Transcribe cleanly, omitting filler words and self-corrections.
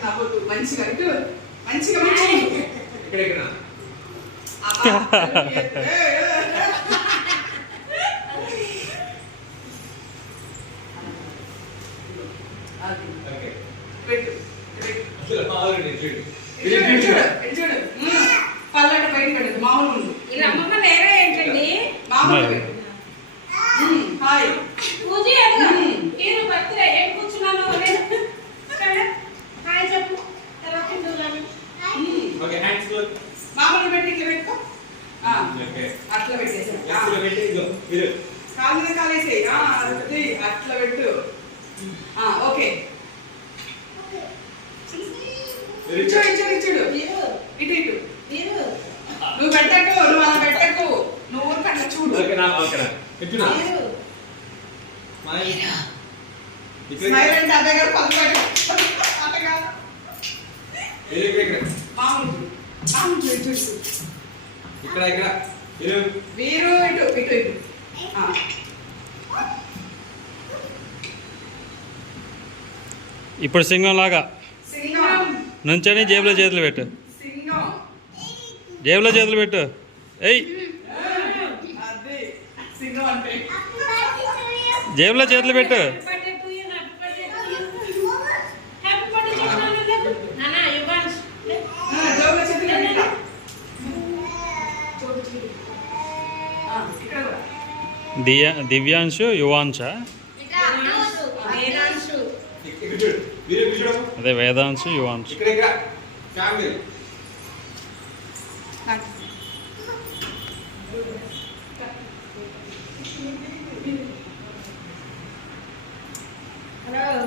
నవ్వద్దు మంచిగా ఇటు మంచిగా మంచిగా ఇక్కడ పెట్టు పల్లెట బయట పెట్టదు మామూలు ఇలా అమ్మమ్మ నేరే ఏంటండి మామూలు హాయ్ పూజ మీరు బర్త్డే ఏం కూర్చున్నాను హాయ్ చెప్పు తర్వాత చూడాలి ఓకే హ్యాండ్స్ లో మామూలు పెట్టి ఇట్లా పెట్టుకో అట్లా పెట్టేసి కాలు మీద కాలేసేయి అట్లా పెట్టు ఓకే ఇచ్చాడు ఇచ్చాడు ఇచ్చాడు ఇటు ఇటు నువ్వు పెట్టకు నువ్వు అలా పెట్టకు నువ్వు అట్లా చూడు స్మైల్ అంటే అదే గారు పలుకు మామూలు మామూలు చూడు ఇక్కడ ఇక్కడ వీరు ఇటు ఇటు ఇటు ఇప్పుడు సింగం లాగా సింగం నుంచని జేబులో చేతులు పెట్టు సింగం జేబులో చేతులు పెట్టు ఏయ్ అదే సింగం అంటే జేబులో చేతులు పెట్టు జోబులో చేతులు పెట్టు ఇక్కడ కూడా దివ్యాంశు యువాంశ అదే వేదాంశు యువాంశు ఇక్కడ ఇక్కడ ఫ్యామిలీ హలో